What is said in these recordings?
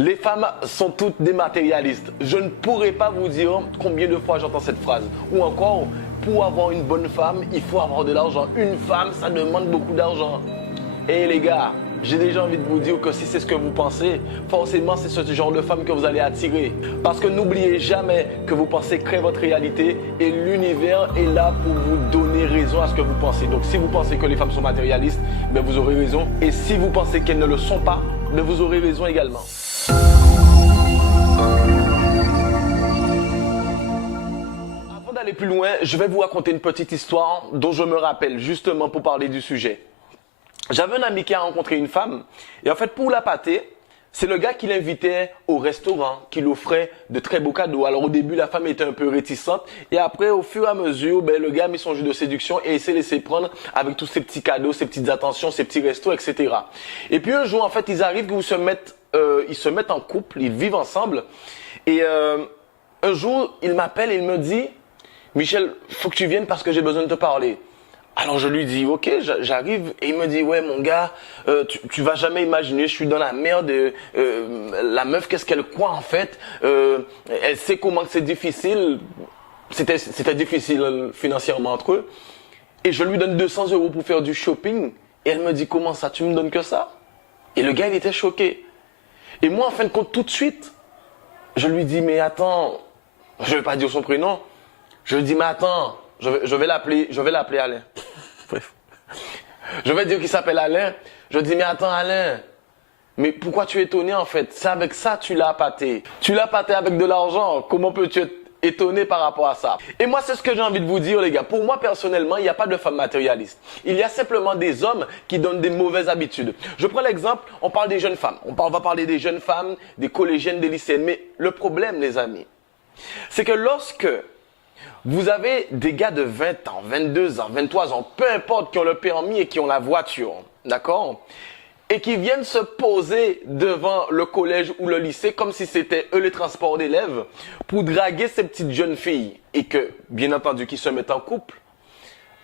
Les femmes sont toutes des matérialistes. Je ne pourrais pas vous dire combien de fois j'entends cette phrase. Ou encore, pour avoir une bonne femme, il faut avoir de l'argent. Une femme, ça demande beaucoup d'argent. Et les gars, j'ai déjà envie de vous dire que si c'est ce que vous pensez, forcément c'est ce genre de femme que vous allez attirer. Parce que n'oubliez jamais que vous pensez créer votre réalité et l'univers est là pour vous donner raison à ce que vous pensez. Donc si vous pensez que les femmes sont matérialistes, ben vous aurez raison. Et si vous pensez qu'elles ne le sont pas, ben vous aurez raison également. Avant d'aller plus loin, je vais vous raconter une petite histoire dont je me rappelle justement pour parler du sujet. J'avais un ami qui a rencontré une femme et en fait pour la pâter, c'est le gars qui l'invitait au restaurant, qui l'offrait de très beaux cadeaux. Alors au début, la femme était un peu réticente et après au fur et à mesure, le gars a mis son jeu de séduction et il s'est laissé prendre avec tous ces petits cadeaux, ces petites attentions, ces petits restos, etc. Et puis un jour, en fait, ils arrivent qu'ils se mettent en couple, ils vivent ensemble et un jour, il m'appelle et il me dit « Michel, faut que tu viennes parce que j'ai besoin de te parler ». Alors je lui dis ok, j'arrive et il me dit ouais mon gars, tu vas jamais imaginer, je suis dans la merde. La meuf qu'est-ce qu'elle croit en fait, elle sait comment c'est difficile. C'était difficile financièrement entre eux. Et je lui donne 200 € pour faire du shopping et elle me dit comment ça, tu me donnes que ça? Et le gars il était choqué. Et moi en fin de compte tout de suite, je lui dis mais attends, je vais pas dire son prénom. Je lui dis mais attends. Je vais l'appeler Alain. Bref. Je vais dire qu'il s'appelle Alain. Je dis, mais attends Alain, mais pourquoi tu es étonné en fait? C'est avec ça que tu l'as pâté. Tu l'as pâté avec de l'argent. Comment peux-tu être étonné par rapport à ça? Et moi, c'est ce que j'ai envie de vous dire les gars. Pour moi, personnellement, il n'y a pas de femme matérialiste. Il y a simplement des hommes qui donnent des mauvaises habitudes. Je prends l'exemple, on parle des jeunes femmes. On va parler des jeunes femmes, des collégiennes, des lycéennes. Mais le problème, les amis, c'est que lorsque vous avez des gars de 20 ans, 22 ans, 23 ans, peu importe, qui ont le permis et qui ont la voiture, d'accord? Et qui viennent se poser devant le collège ou le lycée comme si c'était eux les transports d'élèves pour draguer ces petites jeunes filles et que, bien entendu, qui se mettent en couple.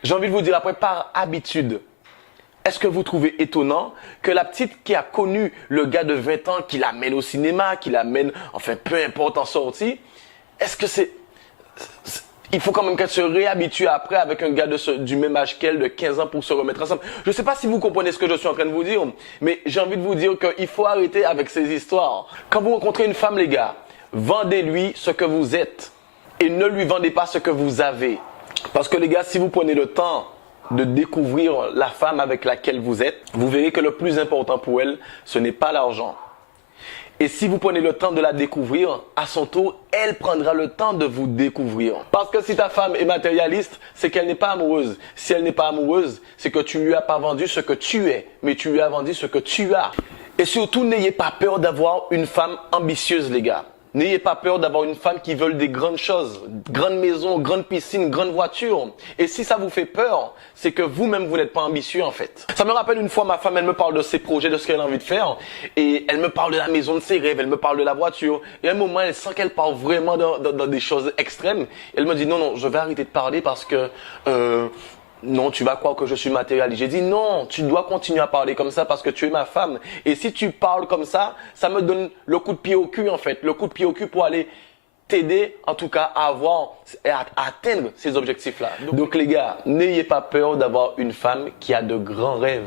J'ai envie de vous dire après, par habitude, est-ce que vous trouvez étonnant que la petite qui a connu le gars de 20 ans, qui l'amène au cinéma, qui l'amène, enfin, peu importe en sortie, est-ce que c'est... Il faut quand même qu'elle se réhabitue après avec un gars du même âge qu'elle, de 15 ans, pour se remettre ensemble. Je ne sais pas si vous comprenez ce que je suis en train de vous dire, mais j'ai envie de vous dire qu'il faut arrêter avec ces histoires. Quand vous rencontrez une femme, les gars, vendez-lui ce que vous êtes et ne lui vendez pas ce que vous avez. Parce que les gars, si vous prenez le temps de découvrir la femme avec laquelle vous êtes, vous verrez que le plus important pour elle, ce n'est pas l'argent. Et si vous prenez le temps de la découvrir, à son tour, elle prendra le temps de vous découvrir. Parce que si ta femme est matérialiste, c'est qu'elle n'est pas amoureuse. Si elle n'est pas amoureuse, c'est que tu lui as pas vendu ce que tu es, mais tu lui as vendu ce que tu as. Et surtout, n'ayez pas peur d'avoir une femme ambitieuse, les gars. N'ayez pas peur d'avoir une femme qui veut des grandes choses, grande maison, grande piscine, grande voiture. Et si ça vous fait peur, c'est que vous-même, vous n'êtes pas ambitieux en fait. Ça me rappelle une fois, ma femme, elle me parle de ses projets, de ce qu'elle a envie de faire. Et elle me parle de la maison de ses rêves, elle me parle de la voiture. Et à un moment, elle sent qu'elle parle vraiment dans des choses extrêmes. Elle me dit, non, je vais arrêter de parler parce que... non, tu vas croire que je suis matérialiste. J'ai dit non, tu dois continuer à parler comme ça parce que tu es ma femme. Et si tu parles comme ça me donne le coup de pied au cul en fait. Le coup de pied au cul pour aller t'aider en tout cas à avoir et à atteindre ces objectifs-là. Donc les gars, n'ayez pas peur d'avoir une femme qui a de grands rêves.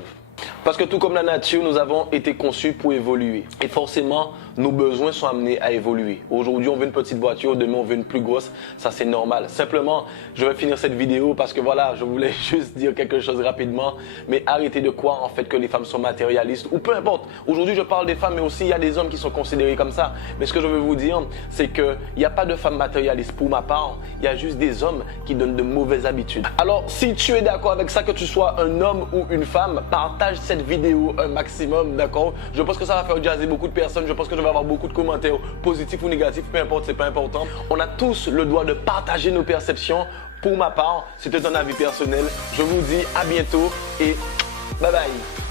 Parce que tout comme la nature, nous avons été conçus pour évoluer. Et forcément, nos besoins sont amenés à évoluer. Aujourd'hui, on veut une petite voiture, demain, on veut une plus grosse. Ça, c'est normal. Simplement, je vais finir cette vidéo parce que voilà, je voulais juste dire quelque chose rapidement. Mais arrêtez de croire en fait que les femmes sont matérialistes ou peu importe. Aujourd'hui, je parle des femmes, mais aussi il y a des hommes qui sont considérés comme ça. Mais ce que je veux vous dire, c'est qu'il n'y a pas de femmes matérialistes pour ma part. Il y a juste des hommes qui donnent de mauvaises habitudes. Alors, si tu es d'accord avec ça, que tu sois un homme ou une femme, partage cette vidéo un maximum, d'accord? Je pense que ça va faire jaser beaucoup de personnes. Je pense que je vais avoir beaucoup de commentaires positifs ou négatifs, peu importe, c'est pas important. On a tous le droit de partager nos perceptions. Pour ma part, c'était un avis personnel. Je vous dis à bientôt et bye bye.